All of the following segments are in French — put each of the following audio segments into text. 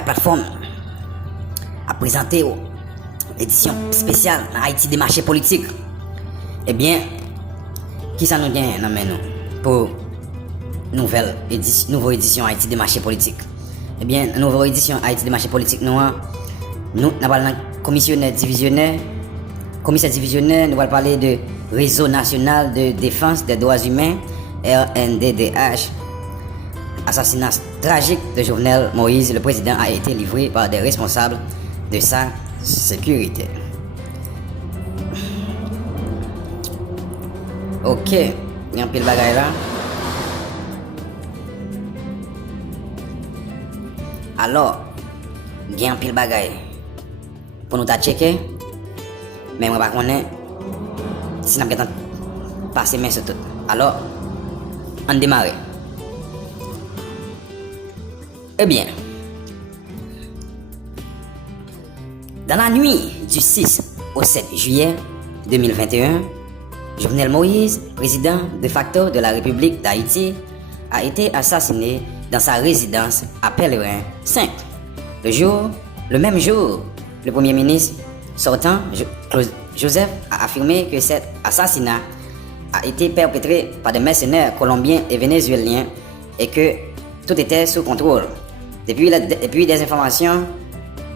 la plateforme a présenté l'édition spéciale dans Haïti des marchés politiques. Eh bien, qui ça nous gagne nous pour nouvelle édition Haïti des marchés politiques? Eh bien, nouvelle édition Haïti des marchés politiques, nous avons un commissaire divisionnaire, nous allons parler de Réseau national de défense des droits humains, RNDDH. Assassinat tragique de Jovenel Moïse, le président a été livré par des responsables de sa sécurité. Ok, il y a un pile bagaille là. Alors, il y a un pile bagaille pour nous checker, mais je ne sais pas si nous avons passé main sur tout. Alors, on démarre. Eh bien, dans la nuit du 6 au 7 juillet 2021, Jovenel Moïse, président de facto de la République d'Haïti, a été assassiné dans sa résidence à Pèlerin 5. Le même jour, le Premier ministre sortant, Joseph, a affirmé que cet assassinat a été perpétré par des mercenaires colombiens et vénézuéliens et que tout était sous contrôle. Depuis des informations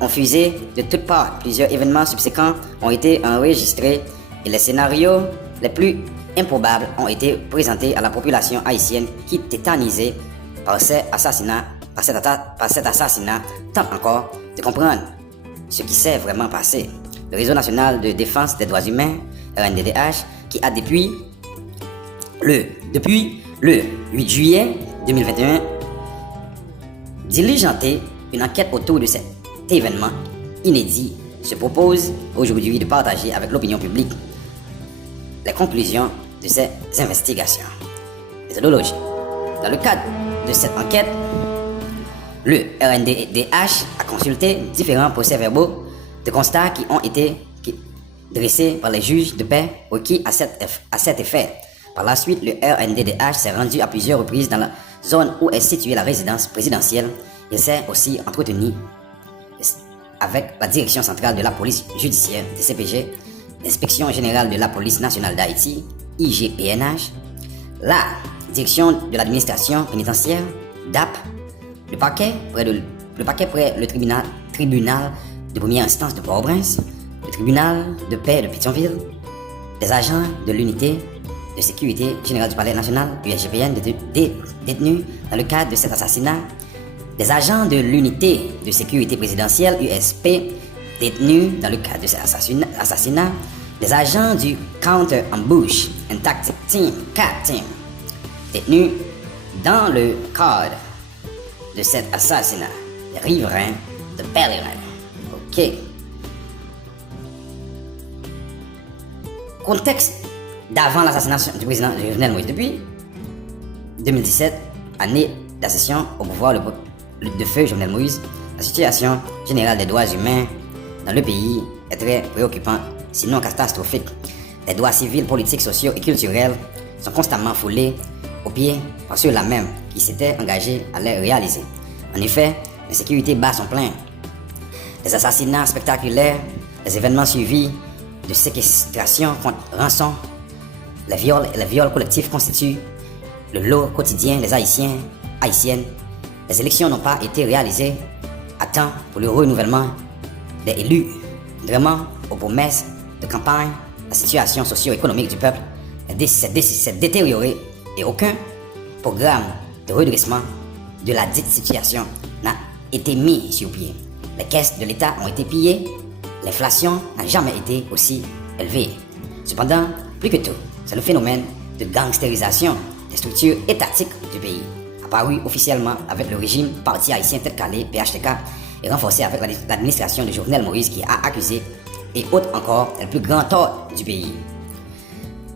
ont fusé de toutes parts. Plusieurs événements subséquents ont été enregistrés et les scénarios les plus improbables ont été présentés à la population haïtienne qui tétanisée par cet assassinat, tente encore de comprendre ce qui s'est vraiment passé. Le Réseau national de défense des droits humains, RNDDH, qui a depuis le 8 juillet 2021 diligenté une enquête autour de cet événement inédit, se propose aujourd'hui de partager avec l'opinion publique les conclusions de ces investigations. Méthodologie. Dans le cadre de cette enquête, le RNDDH a consulté différents procès-verbaux de constats qui ont été dressés par les juges de paix requis à cet effet. Par la suite, le RNDDH s'est rendu à plusieurs reprises dans la zone où est située la résidence présidentielle. Il s'est aussi entretenu avec la direction centrale de la police judiciaire, DCPG, l'inspection générale de la police nationale d'Haïti, IGPNH, la direction de l'administration pénitentiaire, DAP, le parquet près le tribunal de première instance de Port-au-Prince, le tribunal de paix de Pétionville, les agents de l'unité de sécurité générale du palais national, USGPN, détenus dans le cadre de cet assassinat, des agents de l'unité de sécurité présidentielle, USP, détenus dans le cadre de cet assassinat, des agents du Counter Ambush and Tactic Team, CAT Team, détenus dans le cadre de cet assassinat, les riverains de Pèlerin. Ok. Contexte d'avant l'assassinat du président Jovenel Moïse. Depuis 2017, année d'accession au pouvoir de feu Jovenel Moïse, la situation générale des droits humains dans le pays est très préoccupante, sinon catastrophique. Les droits civils, politiques, sociaux et culturels sont constamment foulés aux pieds par ceux-là même qui s'étaient engagés à les réaliser. En effet, l'insécurité bat son plein. Les assassinats spectaculaires, les événements suivis de séquestration contre rançon, les viols collectifs constituent le lot quotidien des Haïtiennes. Les élections n'ont pas été réalisées à temps pour le renouvellement des élus. Vraiment, aux promesses de campagne, la situation socio-économique du peuple s'est détériorée et aucun programme de redressement de la dite situation n'a été mis sur pied. Les caisses de l'État ont été pillées, l'inflation n'a jamais été aussi élevée. Cependant, plus que tout, c'est le phénomène de gangstérisation des structures étatiques du pays, apparu officiellement avec le régime Parti haïtien tête calé, PHTK, et renforcé avec l'administration de Jovenel Moïse qui a accusé, et autres encore, le plus grand tort du pays.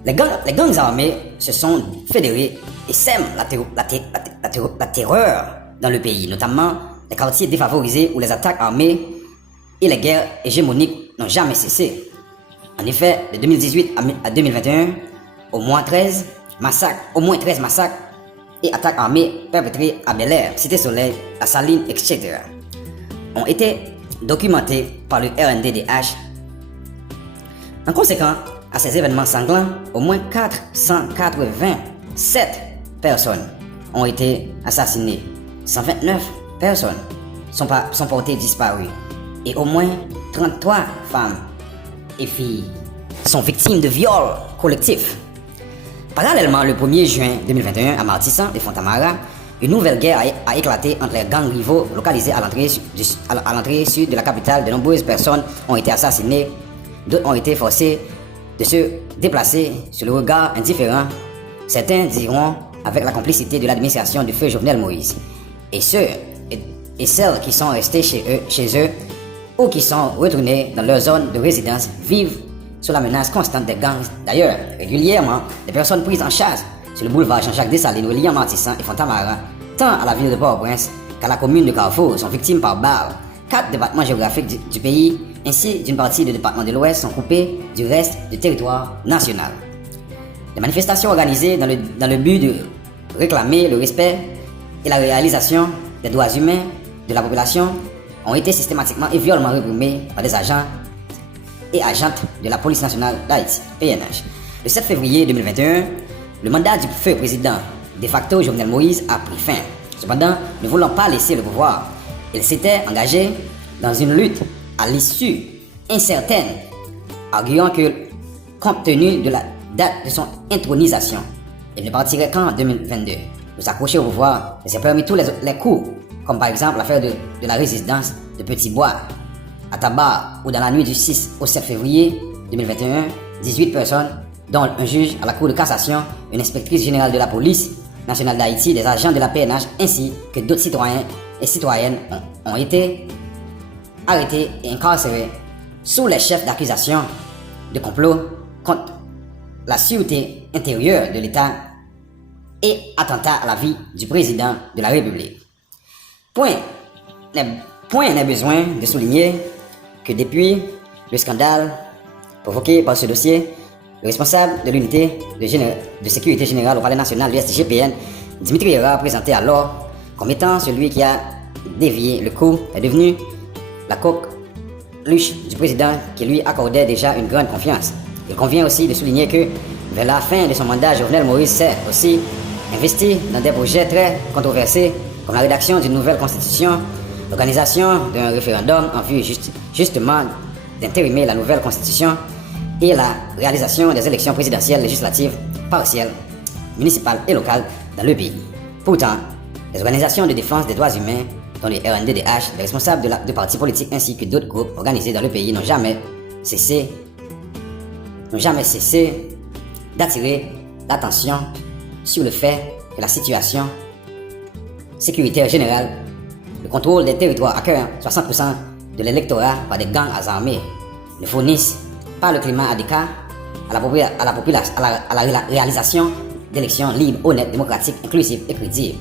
Les gangs armés se sont fédérés et sèment la terreur dans le pays, notamment les quartiers défavorisés où les attaques armées et les guerres hégémoniques n'ont jamais cessé. En effet, de 2018 à 2021, au moins 13 massacres et attaques armées perpétrées à Bel Air, Cité Soleil, à Saline, etc. ont été documentés par le RNDDH. En conséquence à ces événements sanglants, au moins 487 personnes ont été assassinées, 129 personnes sont portées disparues et au moins 33 femmes et filles sont victimes de viols collectifs. Parallèlement, le 1er juin 2021, à Martissan et Fontamara, une nouvelle guerre a éclaté entre les gangs rivaux localisés à l'entrée sud de la capitale. De nombreuses personnes ont été assassinées, d'autres ont été forcées de se déplacer sur le regard indifférent. Certains diront avec la complicité de l'administration du feu Jovenel Moïse. Et ceux et celles qui sont restés chez eux ou qui sont retournés dans leur zone de résidence vivent sous la menace constante des gangs. D'ailleurs, régulièrement, des personnes prises en chasse sur le boulevard Jean-Jacques Dessalines, reliant Martissan et Fontamara, tant à la ville de Port-au-Prince qu'à la commune de Carrefour, sont victimes par balles. 4 départements géographiques du pays, ainsi d'une partie du département de l'Ouest, sont coupés du reste du territoire national. Les manifestations organisées dans le but de réclamer le respect et la réalisation des droits humains de la population ont été systématiquement et violemment réprimées par des agents et agentes de la police nationale d'Haïti, PNH. Le 7 février 2021, le mandat du feu président de facto Jovenel Moïse a pris fin. Cependant, ne voulant pas laisser le pouvoir, il s'était engagé dans une lutte à l'issue incertaine, arguant que, compte tenu de la date de son intronisation, il ne partirait qu'en 2022. Pour s'accrocher au pouvoir, il s'est permis tous les coups, comme par exemple l'affaire de la résidence de Petit Bois à Tabar, où dans la nuit du 6 au 7 février 2021, 18 personnes, dont un juge à la Cour de cassation, une inspectrice générale de la police nationale d'Haïti, des agents de la PNH, ainsi que d'autres citoyens et citoyennes ont été arrêtés et incarcérés sous les chefs d'accusation de complot contre la sûreté intérieure de l'État et attentat à la vie du président de la République. Point n'est besoin de souligner que depuis le scandale provoqué par ce dossier, le responsable de l'unité de sécurité générale au Palais national du SGPN, Dimitri Hera, présenté alors comme étant celui qui a dévié le coup, est devenu la coqueluche du président qui lui accordait déjà une grande confiance. Il convient aussi de souligner que vers la fin de son mandat, Jovenel Moïse s'est aussi investi dans des projets très controversés comme la rédaction d'une nouvelle constitution, l'organisation d'un référendum en vue justement d'intérimer la nouvelle constitution et la réalisation des élections présidentielles, législatives, partielles, municipales et locales dans le pays. Pourtant, les organisations de défense des droits humains, dont les RNDDH, les responsables de partis politiques ainsi que d'autres groupes organisés dans le pays n'ont jamais cessé d'attirer l'attention sur le fait que la situation sécuritaire générale, le contrôle des territoires accueillant 60% de l'électorat par des gangs armés, ne fournissent pas le climat adéquat à la réalisation d'élections libres, honnêtes, démocratiques, inclusives et crédibles.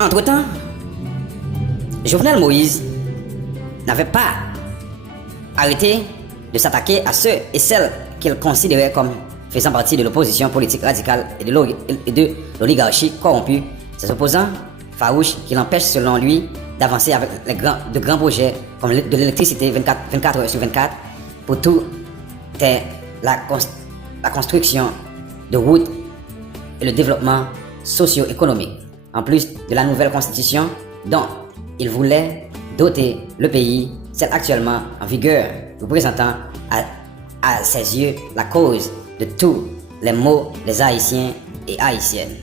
Entre-temps, Jovenel Moïse n'avait pas arrêté de s'attaquer à ceux et celles qu'il considérait comme faisant partie de l'opposition politique radicale et de l'oligarchie corrompue, ses opposants farouches qui l'empêchent selon lui d'avancer avec de grands projets comme de l'électricité 24 heures sur 24 pour tout est la construction de routes et le développement socio-économique, en plus de la nouvelle constitution dont il voulait doter le pays, celle actuellement en vigueur, représentant à ses yeux la cause de tous les maux des Haïtiens et Haïtiennes.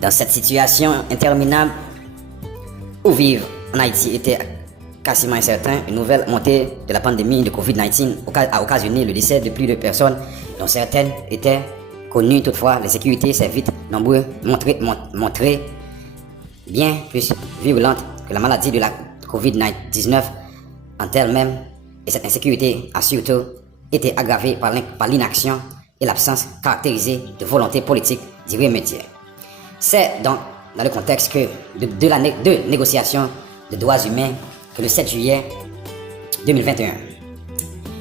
Dans cette situation interminable où vivre en Haïti était quasiment incertain, une nouvelle montée de la pandémie de Covid-19 a occasionné le décès de plus de personnes dont certaines étaient connues. Toutefois, les sécurités s'est vite nombreux montré bien plus virulente que la maladie de la Covid-19 en elle-même, et cette insécurité a surtout été aggravée par l'inaction et l'absence caractérisée de volonté politique d'y remédier. C'est donc dans le contexte de négociations de droits humains que le 7 juillet 2021,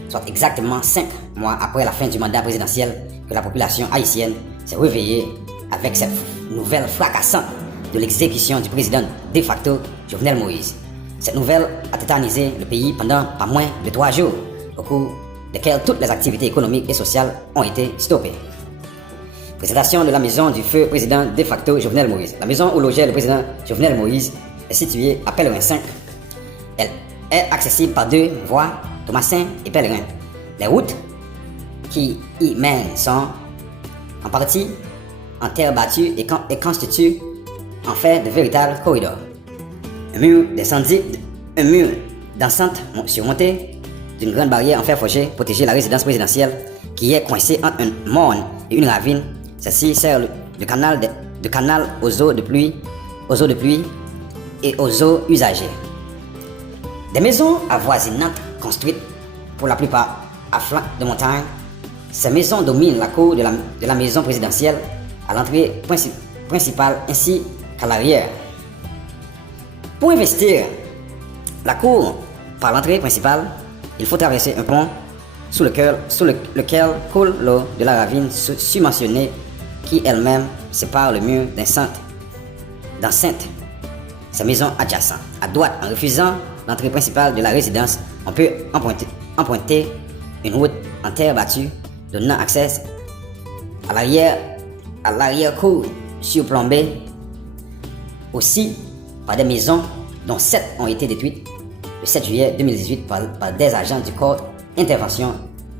soit exactement 5 mois après la fin du mandat présidentiel, que la population haïtienne s'est réveillée avec cette nouvelle fracassante de l'exécution du président de facto Jovenel Moïse. Cette nouvelle a tétanisé le pays pendant pas moins de 3 jours, au cours desquels toutes les activités économiques et sociales ont été stoppées. Présentation de la maison du feu président de facto Jovenel Moïse. La maison où logeait le président Jovenel Moïse est située à Pèlerin 5. Elle est accessible par 2 voies, Thomasin et Pèlerin. Les routes qui y mènent sont en partie en terre battue et constituent en fait de véritables corridors. Un mur d'enceinte surmonté d'une grande barrière en fer forgé protégeait la résidence présidentielle qui est coincée entre un morne et une ravine. Celle-ci sert de canal aux eaux de pluie et aux eaux usagées. Des maisons avoisinantes construites pour la plupart à flanc de montagne. Ces maisons dominent la cour de la maison présidentielle à l'entrée principale ainsi qu'à l'arrière. Pour investir la cour par l'entrée principale, il faut traverser un pont sous lequel coule l'eau de la ravine surmentionnée qui elle-même sépare le mur d'enceinte. Sa maison adjacente. À droite, en refusant l'entrée principale de la résidence, on peut emprunter une route en terre battue donnant accès à l'arrière-cour surplombée aussi par des maisons dont 7 ont été détruites le 7 juillet 2018 par des agents du corps intervention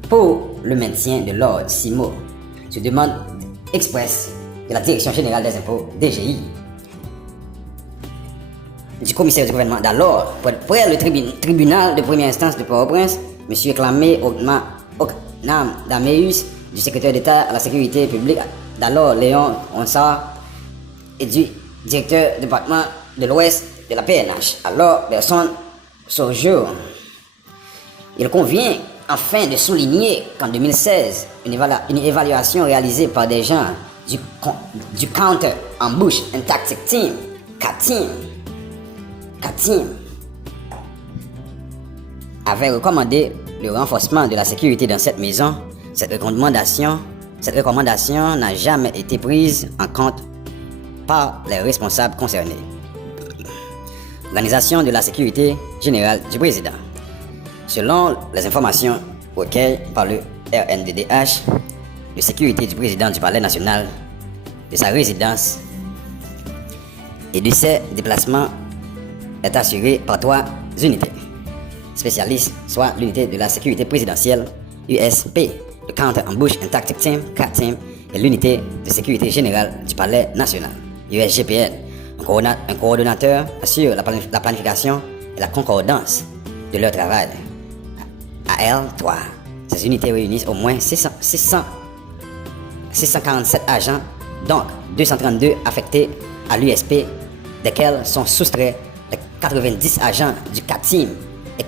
pour le maintien de l'ordre CIMO sur demande express de la Direction générale des impôts DGI du commissaire du gouvernement d'alors près le tribunal de première instance de Port-au-Prince, M. Clamé Oknam Dameus, du secrétaire d'État à la sécurité publique d'alors Léon Onsar et du directeur du département de l'Ouest de la PNH, alors personne Saujour. Il convient enfin de souligner qu'en 2016, une évaluation réalisée par des gens du Counter Ambush and Tactic Team, CATIM, avait recommandé le renforcement de la sécurité dans cette maison. Cette recommandation n'a jamais été prise en compte par les responsables concernés. Organisation de la sécurité générale du président. Selon les informations recueillies par le RNDDH, la sécurité du président du Palais national, de sa résidence et de ses déplacements est assurée par 3 unités spécialistes, soit l'unité de la sécurité présidentielle, USP, le Counter Ambush and Tactic Team, CAT-Team, et l'unité de sécurité générale du Palais national, USGPN. Un coordonnateur assure la planification et la concordance de leur travail. À L3, ces unités réunissent au moins 647 agents, donc 232 affectés à l'USP, desquels sont soustraits les 90 agents du CAT-Team et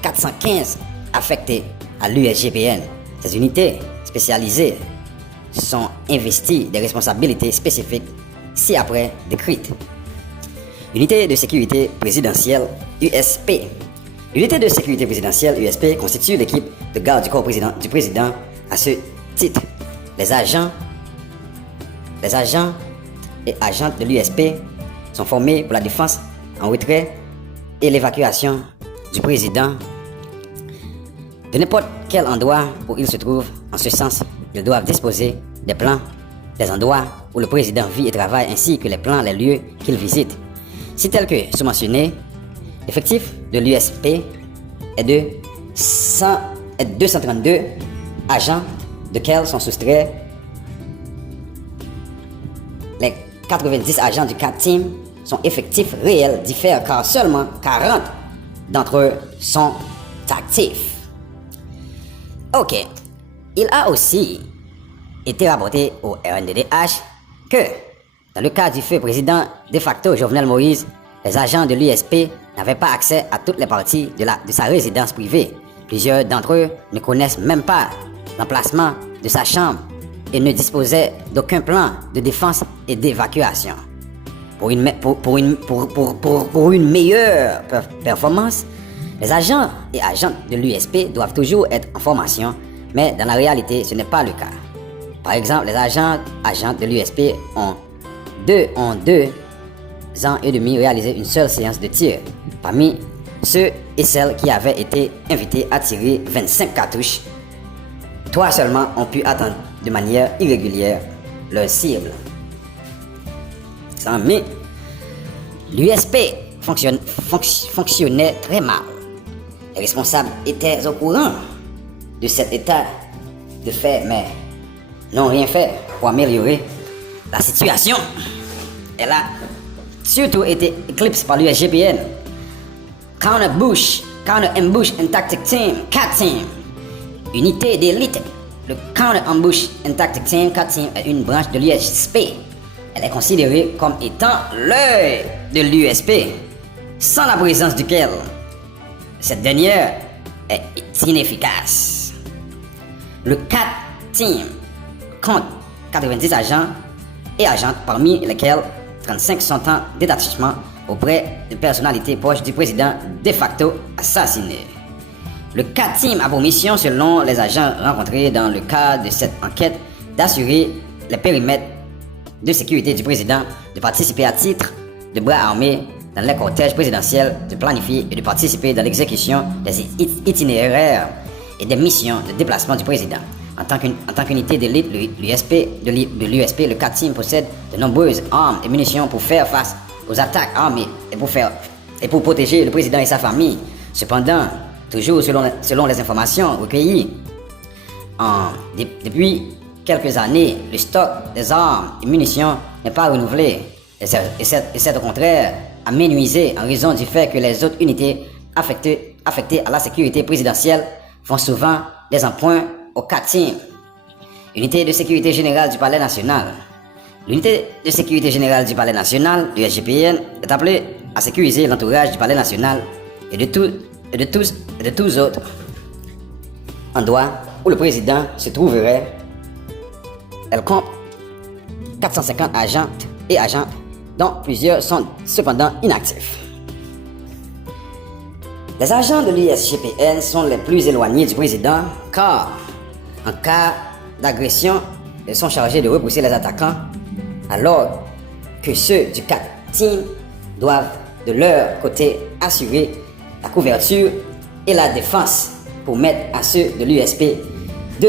415 affectés à l'USGPN. Ces unités spécialisées sont investies des responsabilités spécifiques ci-après décrites. Unité de sécurité présidentielle USP. L'unité de sécurité présidentielle USP constitue l'équipe de garde du corps du président. À ce titre, les agents et agentes de l'USP sont formés pour la défense en retrait et l'évacuation du président de n'importe quel endroit où il se trouve. En ce sens, ils doivent disposer des plans des endroits où le président vit et travaille ainsi que les plans des lieux qu'il visite. Si tel que sous-mentionné, l'effectif de l'USP est de 232 agents, desquels sont soustraits les 90 agents du CAT-Team. Son effectif réel diffère car seulement 40 d'entre eux sont actifs. Ok, il a aussi été rapporté au RNDDH que, dans le cas du feu président de facto Jovenel Moïse, les agents de l'USP n'avaient pas accès à toutes les parties de sa résidence privée. Plusieurs d'entre eux ne connaissent même pas l'emplacement de sa chambre et ne disposaient d'aucun plan de défense et d'évacuation. Pour une meilleure performance, les agents et agentes de l'USP doivent toujours être en formation, mais dans la réalité, ce n'est pas le cas. Par exemple, les agents de l'USP ont deux ans et demi réalisé une seule séance de tir. Parmi ceux et celles qui avaient été invités à tirer 25 cartouches, 3 seulement ont pu atteindre de manière irrégulière leur cible. Mais l'USP fonctionnait très mal. Les responsables étaient au courant de cet état de fait, mais n'ont rien fait pour améliorer la situation. Elle a surtout été éclipsée par l'USGPN. Counter-ambush and tactic team, CAT team. Unité d'élite. Le Counter-ambush and tactic team, CAT team, est une branche de l'USP. Elle est considérée comme étant l'œil de l'USP, sans la présence duquel cette dernière est inefficace. Le CAT team compte 90 agents et agentes, parmi lesquels 35 sont en détachement auprès de personnalités proches du président de facto assassiné. Le CAT team a pour mission, selon les agents rencontrés dans le cadre de cette enquête, d'assurer les périmètres de sécurité du président, de participer à titre de bras armés dans les cortèges présidentiels, de planifier et de participer dans l'exécution des itinéraires et des missions de déplacement du président. En tant qu'unité d'élite de l'USP, le CAT team possède de nombreuses armes et munitions pour faire face aux attaques armées et pour protéger le président et sa famille. Cependant, toujours selon les informations recueillies, depuis quelques années, le stock des armes et munitions n'est pas renouvelé et c'est au contraire aménuisé en raison du fait que les autres unités affectées à la sécurité présidentielle font souvent des emprunts au CAT team. Unité de sécurité générale du Palais national. L'unité de sécurité générale du Palais national, l'USGPN, est appelée à sécuriser l'entourage du Palais national et de tous autres endroits où le président se trouverait. Elle compte 450 agents et agentes, dont plusieurs sont cependant inactifs. Les agents de l'USGPN sont les plus éloignés du président car, en cas d'agression, ils sont chargés de repousser les attaquants, alors que ceux du CAT team doivent de leur côté assurer la couverture et la défense pour mettre à ceux de l'USP de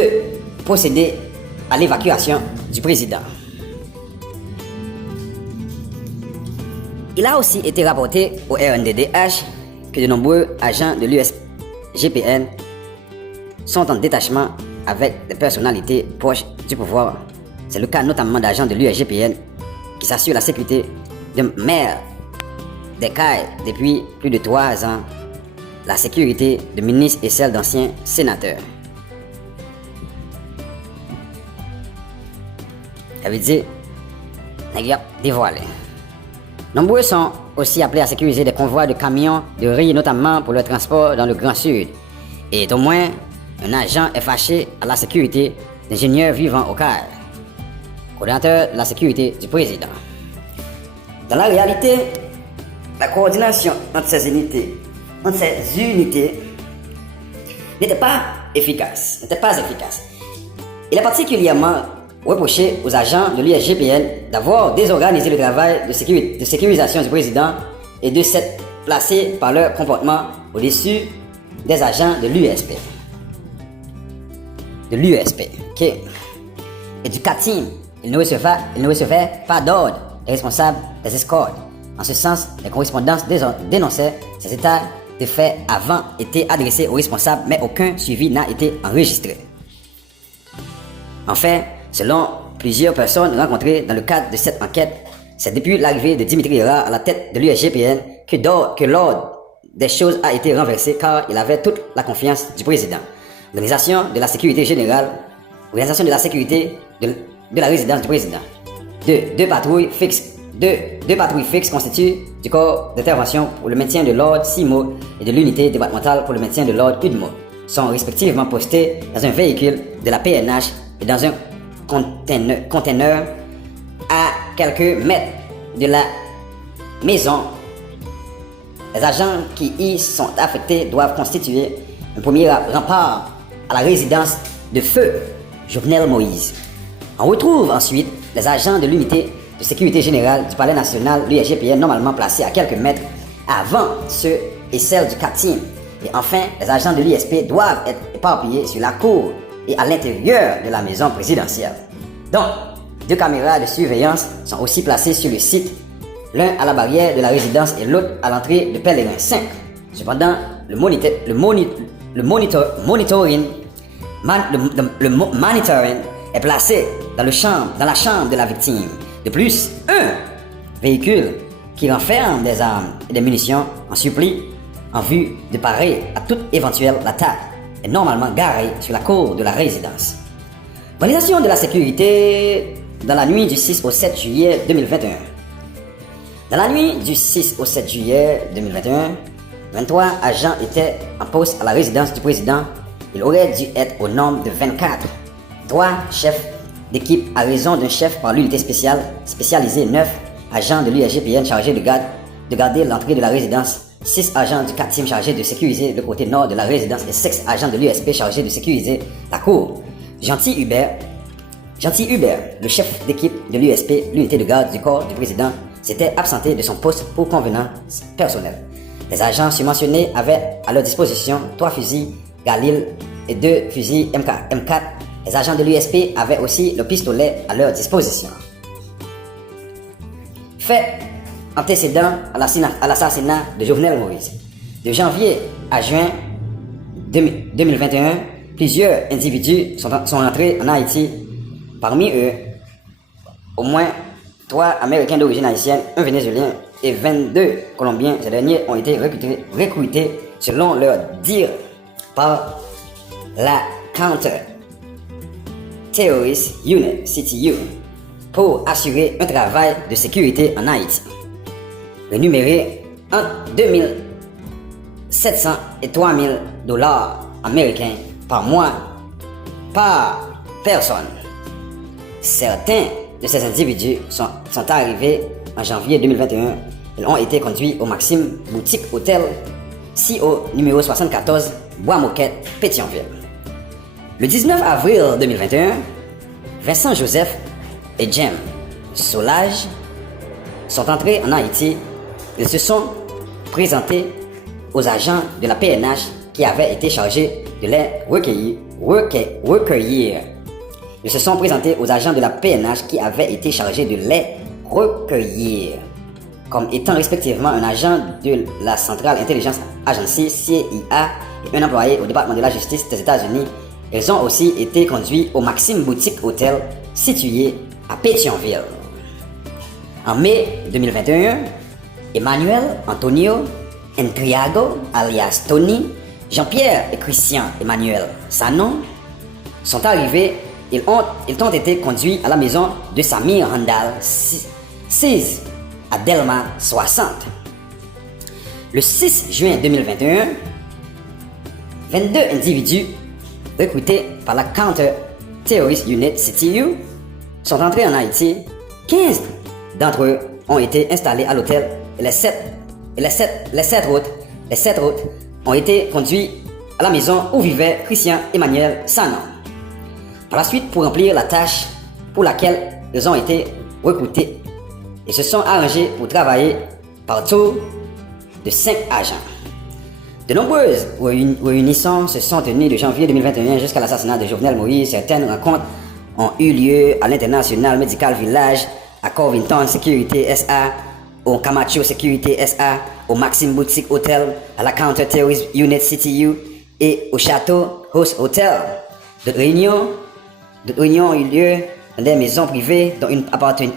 procéder à l'évacuation du président. Il a aussi été rapporté au RNDDH que de nombreux agents de l'USGPN sont en détachement avec des personnalités proches du pouvoir. C'est le cas notamment d'agents de l'USGPN qui s'assurent la sécurité de maires des CAI depuis plus de 3 ans, la sécurité de ministres et celle d'anciens sénateurs. Ça veut dire, dévoilé. Nombreux sont aussi appelés à sécuriser des convois de camions de riz, notamment pour le transport dans le Grand Sud. Et au moins, un agent est fâché à la sécurité d'ingénieurs vivant au CAI, coordinateur de la sécurité du président. Dans la réalité, la coordination entre ces unités n'était pas efficace. Il est particulièrement reproché aux agents de l'USGPN d'avoir désorganisé le travail de sécurisation du président et de s'être placés par leur comportement au-dessus des agents de l'USP. Okay. Et du CAT team, il ne recevait pas d'ordre des responsables des escortes. En ce sens, les correspondances dénonçaient ces états de fait avant été adressés aux responsables, mais aucun suivi n'a été enregistré. En fait, selon plusieurs personnes rencontrées dans le cadre de cette enquête, c'est depuis l'arrivée de Dimitri Hera à la tête de l'USGPN que l'ordre des choses a été renversé car il avait toute la confiance du président. Organisation de la sécurité générale, organisation de la sécurité de la résidence du président. Deux patrouilles fixes constituent du corps d'intervention pour le maintien de l'ordre CIMO et de l'unité départementale pour le maintien de l'ordre UDMO. Sont respectivement postés dans un véhicule de la PNH et dans un conteneur à quelques mètres de la maison. Les agents qui y sont affectés doivent constituer un premier rempart à la résidence de feu Jovenel Moïse. On retrouve ensuite les agents de l'unité de sécurité générale du Palais national, l'USGPN, normalement placé à quelques mètres avant ceux et celles du 4 team. Et enfin, les agents de l'ISP doivent être éparpillés sur la cour et à l'intérieur de la maison présidentielle. Donc, 2 caméras de surveillance sont aussi placées sur le site, l'un à la barrière de la résidence et l'autre à l'entrée de Pèlerin 5. Cependant, le monitoring est placé dans la chambre de la victime. De plus, un véhicule qui renferme des armes et des munitions en supplie en vue de parer à toute éventuelle attaque est normalement garé sur la cour de la résidence. Réalisation de la sécurité dans la nuit du 6 au 7 juillet 2021. Dans la nuit du 6 au 7 juillet 2021, 23 agents étaient en poste à la résidence du président. Il aurait dû être au nombre de 24. 3 chefs d'équipe à raison d'un chef par l'unité spécialisée, 9 agents de l'USGPN chargés de garder l'entrée de la résidence, 6 agents du 4 team chargés de sécuriser le côté nord de la résidence et 6 agents de l'USP chargés de sécuriser la cour. Gentil Hubert, le chef d'équipe de l'USP, l'unité de garde du corps du président, s'était absenté de son poste pour convenance personnelle. Les agents surmentionnés avaient à leur disposition 3 fusils Galil et 2 fusils M4. Les agents de l'USP avaient aussi le pistolet à leur disposition. Fait antécédent à l'assassinat de Jovenel Moïse. De janvier à juin 2021, plusieurs individus sont entrés en Haïti. Parmi eux, au moins 3 Américains d'origine haïtienne, un Vénézuélien et 22 Colombiens. Ces derniers ont été recrutés selon leur dire par la Counter Terrorist Unit, CTU, pour assurer un travail de sécurité en Haïti. Rémunéré entre 2700 et 3000 dollars américains par mois par personne. Certains de ces individus sont arrivés en janvier 2021. Ils ont été conduits au Maxime Boutique Hôtel, CO numéro 74, Bois Moquette, Pétionville. Le 19 avril 2021, Vincent Joseph et Jem Solage sont entrés en Haïti. Ils se sont présentés aux agents de la PNH qui avaient été chargés de les recueillir. Ils se sont présentés aux agents de la PNH qui avaient été chargés de les recueillir comme étant respectivement un agent de la Central Intelligence Agency CIA et un employé au département de la justice des États-Unis. Ils ont aussi été conduits au Maxime Boutique Hôtel situé à Pétionville. En mai 2021, Emmanuel Antonio Entriago alias Tony, Jean-Pierre et Christian Emmanuel Sanon sont arrivés. Ils ont été conduits à la maison de Samir Randall, 6 à Delma 60. Le 6 juin 2021, 22 individus recrutés par la Counter Terrorist Unit CTU sont entrés en Haïti. 15 d'entre eux ont été installés à l'hôtel et les 7 autres ont été conduits à la maison où vivait Christian Emmanuel Sanon. Par la suite, pour remplir la tâche pour laquelle ils ont été recrutés, ils se sont arrangés pour travailler par tour de 5 agents. De nombreuses réunions se sont tenues de janvier 2021 jusqu'à l'assassinat de Jovenel Moïse. Certaines rencontres ont eu lieu à l'International Medical Village, à Covington Security SA, au Camacho Security SA, au Maxime Boutique Hotel, à la Counter Terrorist Unit CTU et au Château Host Hotel. D'autres réunions ont eu lieu dans des maisons privées dont une appartenant